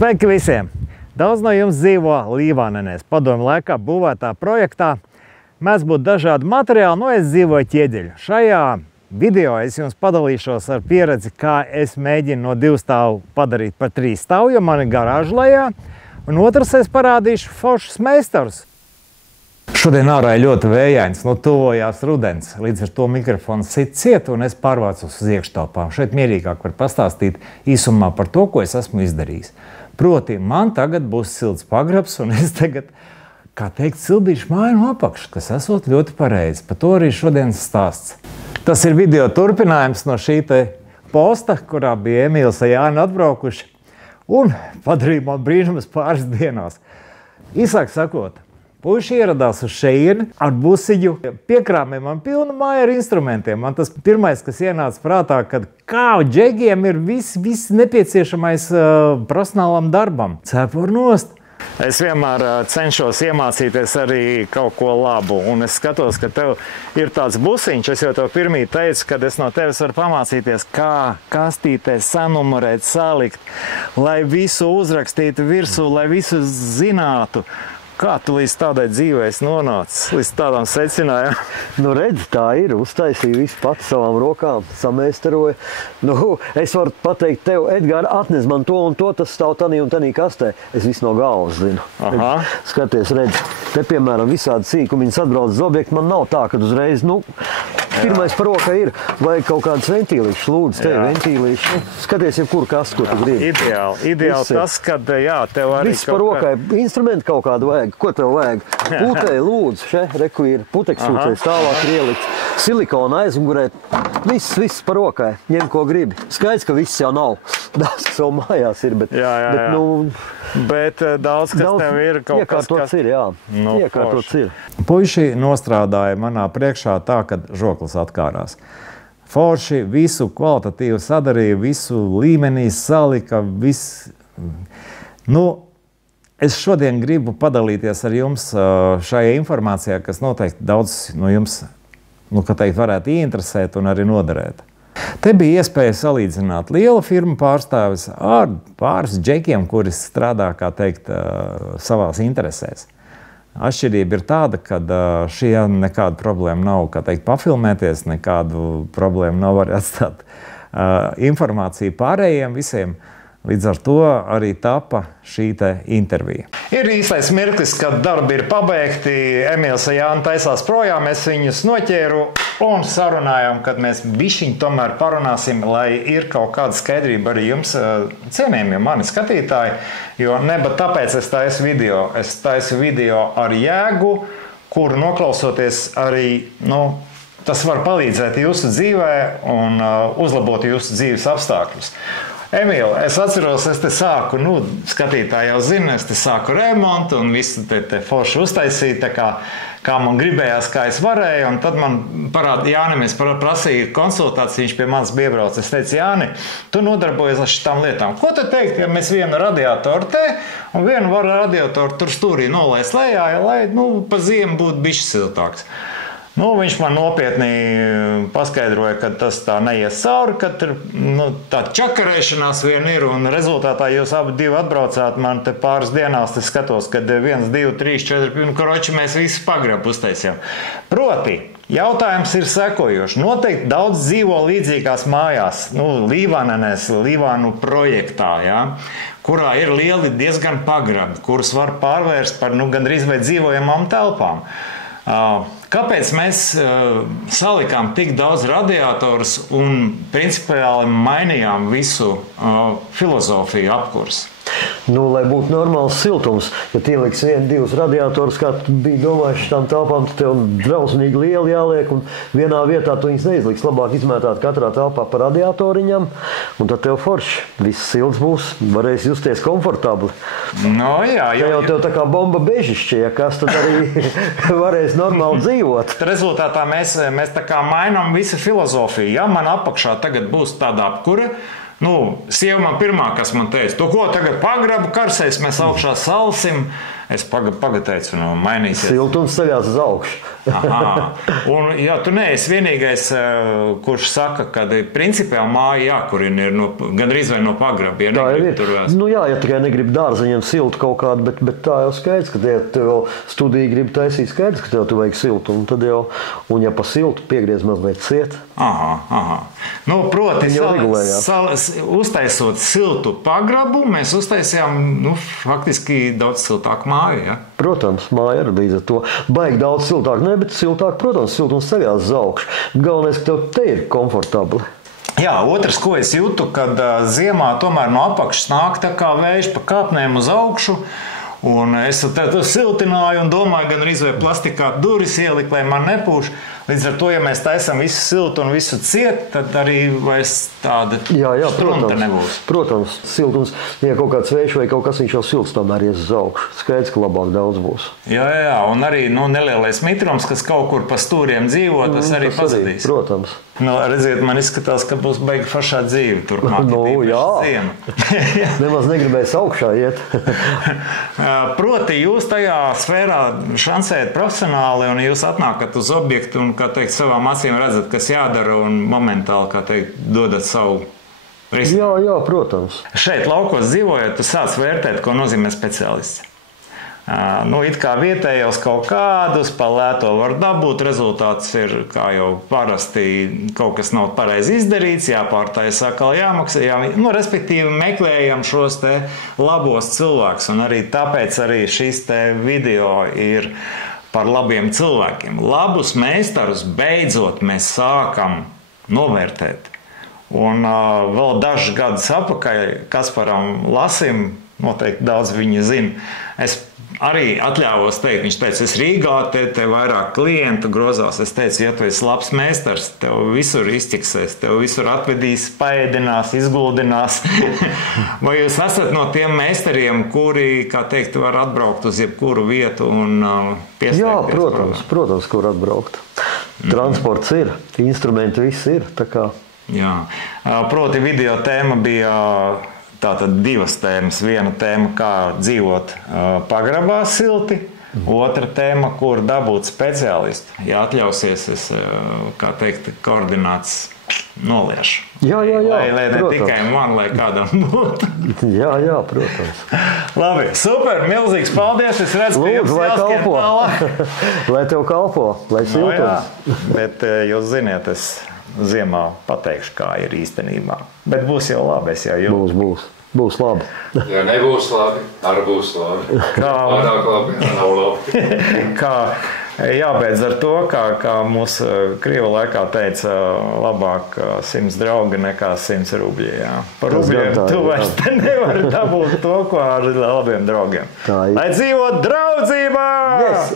Sveiki visiem! Daudz no jums dzīvo Līvānenēs, padomju laikā būvētā projektā. Mēs būtu dažādi materiāli, es dzīvoju Ķieģeļu. Šajā video es jums padalīšos ar pieredzi, kā es mēģinu no 2 stāvu padarīt par 3 stāvu, jo man ir garāža lejā. Un otrs es parādīšu foršus meistarus. Šodien ārā ir ļoti vējains, tuvojās rudens, līdz ar to mikrofons sit ciet un es pārvācos uz iekštelpām. Šeit mierīgāk var pastāstīt īsumā par to, ko es esmu izdarījis. Proti, man tagad būs silts pagrabs un es tagad, kā teikt, sildīšu māju no apakšas, kas esot ļoti pareizi. Par to arī šodienas stāsts. Tas ir video turpinājums no šī te posta, kurā bija Emīls un Jāni atbraukuši un padarīja man brīnumus pāris dienās. Īsāk sakot, puiši ieradās uz šejieni ar busiņu, piekrāmēja man pilnu māju ar instrumentiem. Man tas pirmais, kas ienāca prātā, kad kā džegiem ir viss nepieciešamais profesionālam darbam. Cepur nost. Es vienmēr cenšos iemācīties arī kaut ko labu, un es skatos, ka tev ir tāds busiņš. Es jau tev pirmīt teicu, kad es no tevis varu pamācīties, kā kastītē sanumurēt, salikt, lai visu uzrakstītu virsū, lai visu zinātu. Kā tu līdz tādai dzīvē esi nonācis, līdz tādām secinājumam? Nu redzi, tā ir, uztaisīju visu pats savām rokām, sameistaroju. Es varu pateikt tev, Edgār, atnes man to un to, tas stāv tanī un tanī kastē. Es visu no galvas zinu. Aha. Skaties, redzi, te piemēram visādi sīkumiņas atbrauc uz objektu, man nav tā, kad uzreiz, pirmais par rokai ir, vajag kaut kādas ventīlīšas, lūdzu, te ventīlīši. Skaties, jebkur kastu, ko tu gribi. Ideāli tas, kad, tev arī viss par rokai, instrumenti kaut kādu vajag. Ko tev vajag? Putei, lūdzu, reku ir puteksūcējs, tālāk ir ielikt silikona aizmugurē. Viss par rokai, ņem ko gribi. Skaidrs, ka viss jau nav. Daudz, kas vēl mājās ir, bet daudz, kas tev ir kaut kas, kas... Ir, jā. Iekārtots ir. Puiši nostrādāja manā priekšā tā, kad žoklis atkārās. Forši visu kvalitatīvu sadarīja, visu līmenī salika, viss. Es šodien gribu padalīties ar jums šajā informācijā, kas noteikti daudz no jums, varētu ieinteresēt un arī noderēt. Te bija iespēja salīdzināt liela firma pārstāvis ar pāris džekiem, kuri strādā, kā teikt, savās interesēs. Atšķirība ir tāda, ka šie nekāda problēma nav, kā teikt, pafilmēties, nekādu problēmu nav arī atstāt informāciju pārējiem visiem. Līdz ar to arī tapa šī te intervija. Ir īstais mirklis, kad darbi ir pabeigti, Emīls un Jāni taisās projām, es viņus noķēru un sarunājām, kad mēs bišķiņ tomēr parunāsim, lai ir kaut kāda skaidrība arī jums cienījumie mani skatītāji, jo neba tāpēc es taisu video ar jēgu, kuru noklausoties arī, tas var palīdzēt jūsu dzīvē un uzlabot jūsu dzīves apstākļus. Emīl, es atceros, es te sāku, skatītāji jau zina, es te sāku remontu un visu te forši uztaisīju, tā kā man gribējās, kā es varēju, un tad man Jānim es prasīju konsultāciju, viņš pie manis bija iebraucis. Es teicu, Jāni, tu nodarbojies ar šitām lietām. Ko tu teikt, ja mēs vienu radiatoru te un vienu radiatoru tur stūrī nolaist lejā, lai, pa ziemu būtu bišķi siltāks. Viņš man nopietni paskaidroja, ka tas tā neies cauri, ka tur tā čakarēšanās vien ir, un rezultātā jūs abi atbraucāt man te pāris dienās, es skatos, kad 1, 2, 3, 4, koroči mēs visu pagrabu uztaisījām. Proti, jautājums ir sekojošs. Noteikti daudz dzīvo līdzīgās mājās, Līvānenēs, Līvānu projektā, kurā ir lieli diezgan pagrabi, kurus var pārvērst par gandrīz vai dzīvojamām telpām. Kāpēc mēs salikām tik daudz radiatorus un principiāli mainījām visu filozofiju apkurs? Lai būtu normāls siltums, ja ieliks 1, 2 radiatorus, kā tu biji domājuši šitām telpām, tad tev drausmīgi lieli jāliek, un vienā vietā tu viņus neizliks. Labāk izmētāt katrā telpā pa radiatoriņam, un tad tev forši. Viss silts būs, varēs justies komfortabli. Ja tev tā kā bomba bežišķi, kas tad arī varēs normāli dzīvot. Rezultātā mēs tā kā mainām visu filozofiju. Ja man apakšā tagad būs tāda apkure, sieva man pirmā, kas man teica, to ko tagad pagrabu karsēs, mēs augšā salsim, Es pagateicu, mainīsies. Siltums ceļās uz augšu. Aha. Un, ja tu neesi vienīgais, kurš saka, ka principiāli māja jākurina ir gandrīz vai no pagraba, ja negrib turās. Jā, ja tikai negrib dārziņiem siltu kaut kādu, bet tā jau skaidrs, ka ja tev jau studija grib taisīt, skaidrs, ka tev tu vajag siltu, un tad jau, un ja pa siltu piegriez mazliet ciet. Aha. Proti, uztaisot siltu pagrabu, mēs uztaisījām, faktiski daudz siltāku māju, ja? Protams, māja arī līdz ar to. Baigi daudz siltāk, ne, bet siltāk, protams, siltums ceļās uz augšu. Galvenais, ka tev te ir komfortabli. Jā, otrs, ko es jūtu, kad ziemā tomēr no apakšas nāk tā kā vējš pa kāpnēm uz augšu, un es to siltināju un domāju, gan arī vai plastikā durvis ielikt, lai man nepūš. Līdz ar to, ja mēs taisam visu siltu un visu ciet, tad arī vairs tāda strunta nebūs. Protams, siltums, ja kaut kāds vējš vai kaut kas viņš jau silts, tomēr ies uz augšu. Skaidrs, ka labāk daudz būs. Jā, un arī nelielais mitrums, kas kaut kur pa stūriem dzīvo, tas arī pazudīs. Protams. Redziet, man izskatās, ka būs baigi foršā dzīve turpmāk. Jā. Nemaz negribēs augšā iet. Proti, jūs tajā sfērā šansējat profesionāli un jūs atnākat uz objektu un, kā teikt, savām acīm redzat, kas jādara un momentāli, kā teikt, dodat savu risinājumu. Jā, protams. Šeit laukos dzīvojot, tu sāc vērtēt, ko nozīmē speciālists. It kā vietējos kaut kādus pa lēto var dabūt, rezultāts ir, kā jau parasti, kaut kas nav pareizi izdarīts, jāpārtais atkal jāmaksā, respektīvi meklējam šos te labos cilvēkus, un arī tāpēc arī šis te video ir par labiem cilvēkiem. Labus meistarus beidzot mēs sākam novērtēt. Un vēl dažus gadus atpakaļ Kasparam Lasim, noteikti daudz viņa zina, es arī atļāvos teikt, viņš teica, es Rīgā, te vairāk klientu grozās, es teicu, ja tu esi labs meistars, tev visur izķiksēs, tev visur atvedīs, paēdinās, izguldinās. Vai jūs esat no tiem meistariem, kuri, kā teikt, var atbraukt uz jebkuru vietu un pieslēgties? Jā, protams, kur atbraukt. Transports ir, instrumenti viss ir, tā kā. Jā, proti video tēma bija tātad divas tēmas. Viena tēma, kā dzīvot pagrabā silti, otra tēma, kur dabūt speciālistu. Ja atļausies, es, kā teikt, koordināts noliešu. Jā, lai ne tikai man, lai kādam būtu. Jā, protams. Labi, super, milzīgs paldies. Es redzu, ka jums jāskiem tālāk. Lai tev kalpo, lai siltums. Bet jūs ziniet, es ziemā pateikšu, kā ir īstenībā. Bet būs jau labi, es jau jūtu. Būs labi. Ja nebūs labi, arī būs labi. Pārāk labi, nav labi. Kā jābeidz ar to, kā mūsu krievu laikā teica, labāk 100 draugi nekā 100 rubļi. Jā. Par rubļiem tu vairs te nevari dabūt to, ko ar labiem draugiem. Lai dzīvot draudzībā! Yes.